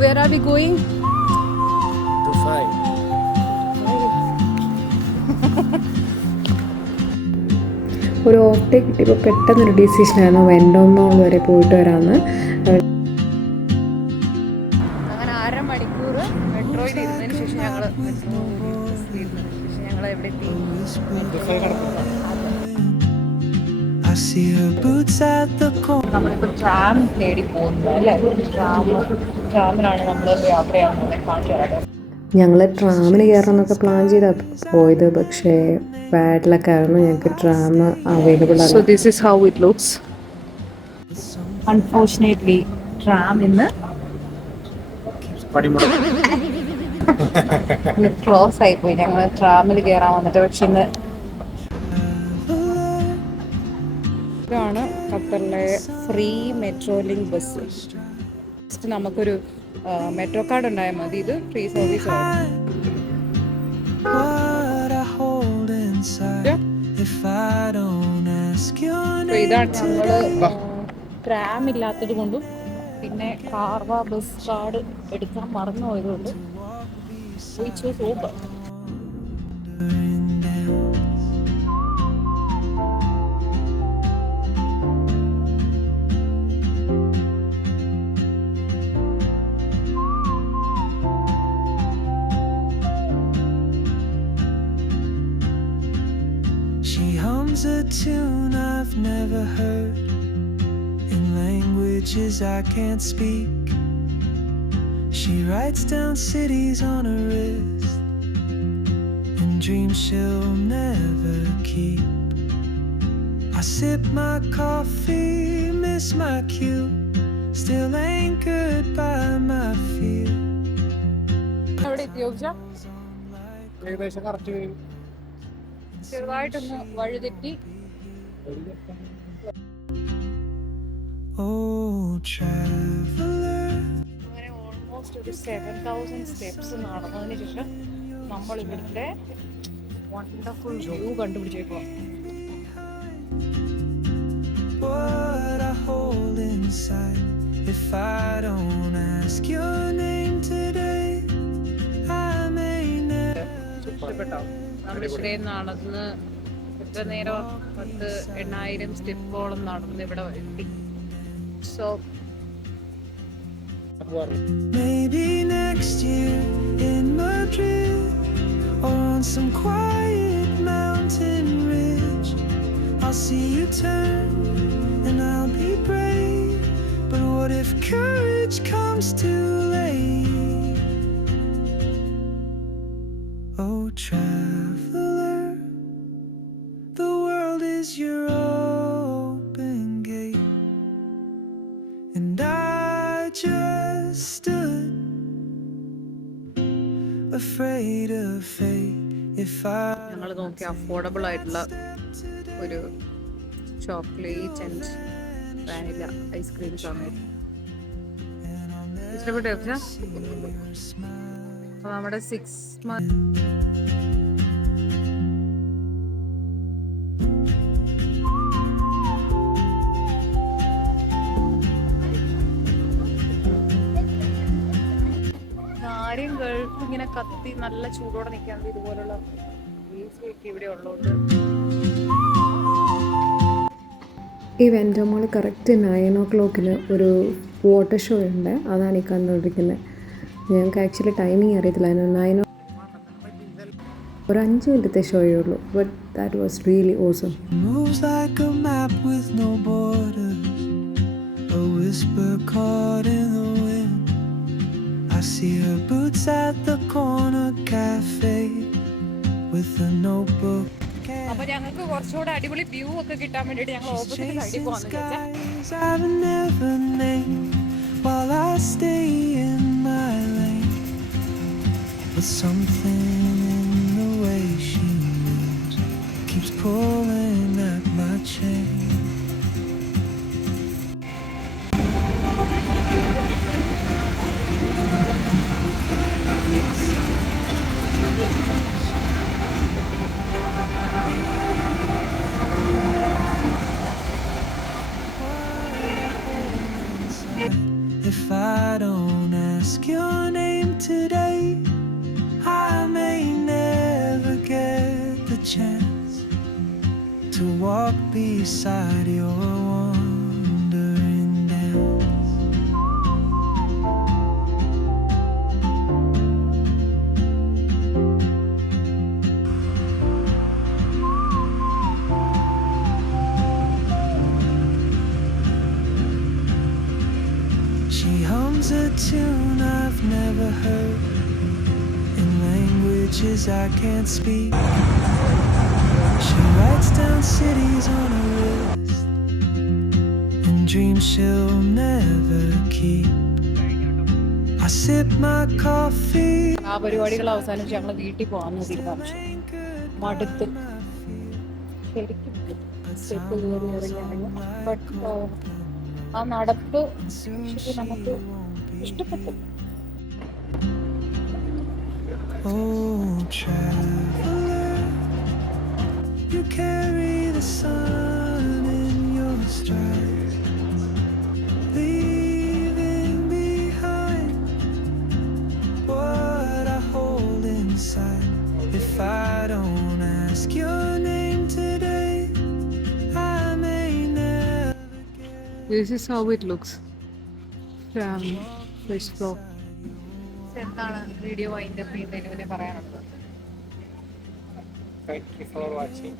where are we going? Dubai. ഒരു ഓഫ് കിട്ടിയപ്പോൾ പെട്ടെന്നൊരു ഡിസിഷനായിരുന്നു വെൻഡോമോൾ വരെ പോയിട്ട് വരാമെന്ന്. അങ്ങനെ 1/2 മണിക്കൂർ മെട്രോയിൽ ഇരുന്നതിന് ശേഷം ഞങ്ങൾ എവിടെ എത്തി? നമ്മളിപ്പോൾ ട്രാം തേടി പോകുന്നു അല്ലേ? ട്രാമിനാണ് നമ്മൾ യാത്ര ചെയ്യാൻ കാണിച്ചു. ഞങ്ങൾ ട്രാമിന് കയറണമെന്നൊക്കെ പ്ലാൻ ചെയ്താണ് പോയത്, പക്ഷേ ബാഡ് ലക്ക് ആയിരുന്നു, ഞങ്ങൾക്ക് ട്രാം അവൈലബിൾ ആണ്. So this is how it looks. Unfortunately, tram ഇന്ന് ക്ലോസ് ആയിപ്പോയി. ഞങ്ങൾ ട്രാമിൽ കയറാൻ വന്നിട്ട്, പക്ഷെ ഇന്ന് ഇതാണ് ഖത്തറിലെ free metro link bus. Just നമുക്കൊരു മെട്രോ കാർഡ് ഉണ്ടായാൽ മതി. ഇത് ഫ്രീ സർവീസ് ആണ്. ഇതാണ് ഞങ്ങള് ട്രാം ഇല്ലാത്തത് കൊണ്ടും പിന്നെ കാർവ ബസ് കാർഡ് എടുക്കാൻ മറന്നു പോയതുകൊണ്ട് She hums a tune I've never heard in languages I can't speak. She writes down cities on her wrist and dreams she'll never keep. I sip my coffee, miss my cue, still anchored by my fear. ഏകദേശം കറക്റ്റ് ചെറുതായിട്ടൊന്ന് വഴുതെറ്റി. അങ്ങനെ ഓൾമോസ്റ്റ് ഒരു 7,000 സ്റ്റെപ്സ് നടന്നതിന് ശേഷം നമ്മൾ ഇവിടുത്തെ wonderful view കണ്ടുപിടിച്ചേക്കുക. What I hold inside, if I don't ask your name today, I may never. ഇഷ്ടപ്പെട്ടോ? നമ്മൾ ഇത്രയും നടന്ന് എത്ര നേരം 10,000 സ്റ്റെപ്പോളം നടന്ന് ഇവിടെ എത്തി. So Maybe next year in Madrid or on some quiet mountain ridge, I'll see you turn and I'll be brave. But what if courage comes too late? Oh, traveler, the world is your open gate, and I just stood afraid of fate. If I ഞങ്ങൾ നോക്കി അഫോർഡബിൾ ആയിട്ടുള്ള ഒരു chocolate and vanilla ice creams ആണ്. ഇഷ്ടപ്പെട്ടു? അപ്പോൾ നമ്മുടെ 6 month ആരും ഗൾഫ് ഇങ്ങനെ കത്തി നല്ല ചൂടോടെ നിൽക്കാൻ ഇതുപോലുള്ള ഒക്കെ ഇവിടെ ഉള്ളതുകൊണ്ട്. ഈ വെൻഡോമോൾ കറക്റ്റ് 9 o'clock ഒരു വാട്ടർ ഷോ ഉണ്ട്, അതാണ് ഈ കണ്ടുകൊണ്ടിരിക്കുന്നത്. ഞങ്ങൾക്ക് ആക്ച്വലി ടൈമിങ് അറിയത്തില്ലായിരുന്നു. 9 ഒരു 5 മിനിറ്റത്തെ ഷോയേ ഉള്ളൂ, but that was really awesome. moves like a map with no borders, a whisper caught in the wind. I see her boots at the corner cafe with a notebook. അപ്പൊ ഞങ്ങൾക്ക് കുറച്ചുകൂടെ അടിപൊളി വ്യൂ ഒക്കെ കിട്ടാൻ വേണ്ടിട്ട് ഞങ്ങൾ ഓപ്പോസിറ്റ് സൈഡിൽ പോകുന്നത്. I've never named while I stay in my lane, but something in the way she moves keeps pulling at my chain. If I don't ask ask your name today, I may never get the chance to walk beside your wandering dance. She hums a tune I've never heard in languages I can't speak. She writes down cities on her wrist and dreams she'll never keep. I sip my coffee. ആ പരിപാടികൾ അവസാനിച്ച് ഞങ്ങൾ വീട്ടിൽ പോകാമെന്ന് തീരുമാനിച്ചു. മടുത്ത് ശരിക്കും സ്റ്റെപ്പ് കയറി ഇറങ്ങി. ബട്ട് ആ നടപ്പ് ശരി നമുക്ക് ഇഷ്ടപ്പെട്ടു. Oh, traveler, you carry the sun in your stride, leaving behind what I hold inside. If I don't ask your name today, I may never get. This is how it looks from this floor. എന്താണ് video wind up ചെയ്യുന്നതിന് പറയാനുള്ളത്? Thank you for watching.